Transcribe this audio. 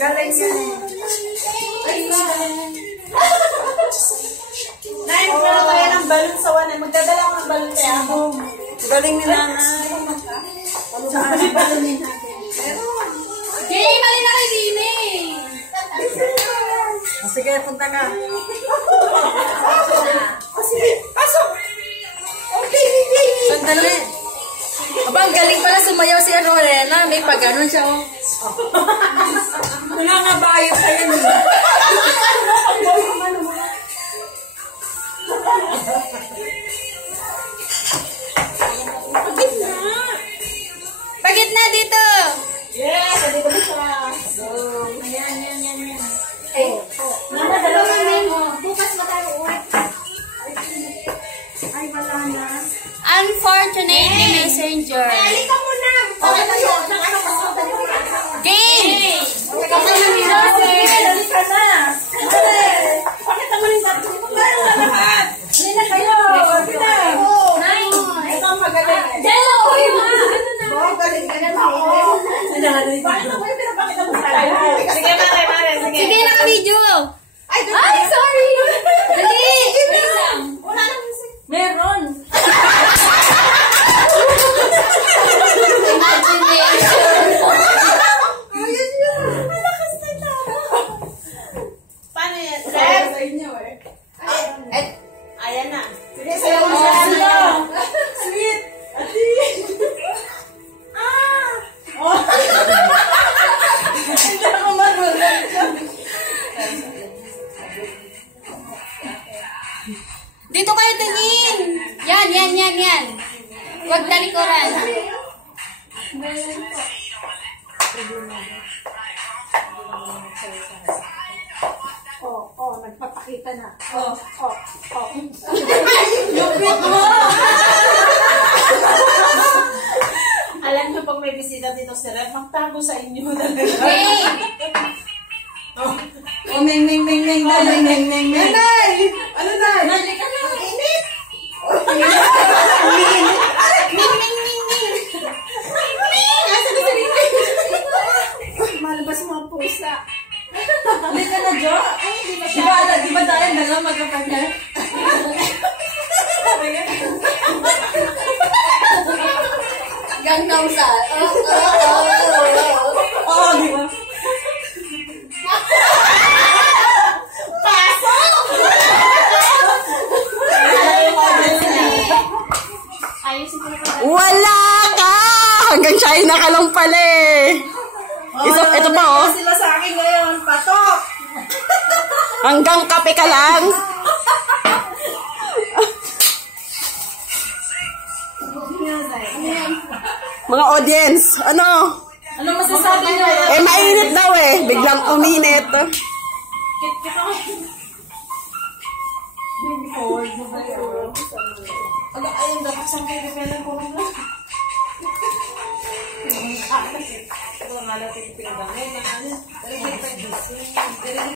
Galing yun eh. Nay, magdala tayo ng balon sa one. Magdadala ko ng balon kaya ako. Galing ni nanay. Saan ang balon ni nanay? Jay, mali na kay Dini. Sige, punta ka. Sige, pasok. Okay, Sandali. Aba, ang galing pala sumayaw si Lorena. May pag-ganon siya, oh. Nangangabayo ka yan. Pagit na dito. Yes, dito na siya. So, Ayan. Mama, dalawa na yun. Bukas na tayo ulit. Ay, wala na. Unfortunately, messenger. Halika mo na. Okay na yun. Game! Kasi nangyari. Halika na. Pakita mo rin dati. Tayo na lahat. Hindi na kayo. Hindi na. Ito ang magaling. Jello! Galing ka na. Bakit ako yung pinapakita mo tayo? Sige, mare. Sige, naka-video. Ay, sorry! Dali! Wait lang. wala na. Meron. Imagination. Ayun yun. Malakas na ito. Paano yan? Sir? Sa inyo eh. Ayan na. Sige, sayo mo siya. Sweet. Ati. Hindi ako marunong. Dito kayo tingin. Yan. Huwag talikuran. Nagpapakita na. Alam niyo, pag may bisita dito si Rep, magtago sa inyo talaga. Hey! Neng. Nanay! Ano na? Nanay ka na. Init! Malabas mga pusa. Hindi ka na, Jo? Di ba tayo dalawa magkapanya? Gangnam Style. Oo, di ba? Wala ka! Hanggang China ka lang pala eh. Ito pa oh. Sila sa akin ngayon, patok! Hanggang kape ka lang. Mga audience, ano? Ano masasabi niyo? Eh, mainit daw eh. Biglang uminit. Ayun, dapat saan kayo kailan ko lang. Ito nga natin pinagdamay.